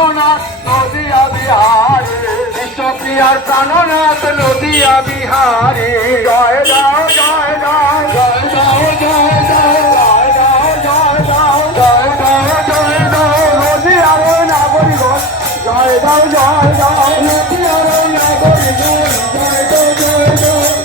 প্রাণনাথ নদিয়া বিহারে, বিশ্বপ্রিয়ার প্রাণনাথ নদিয়া বিহারে। জয় দাও জয় দাও জয় দাও জয় দাও জয় দাও জয় দাও জয় দাও জয় দাও নদিয়ার নাগরিকগণ, জয় দাও জয় দাও নদিয়ার নাগরিকগণ, জয় দাও জয় দাও।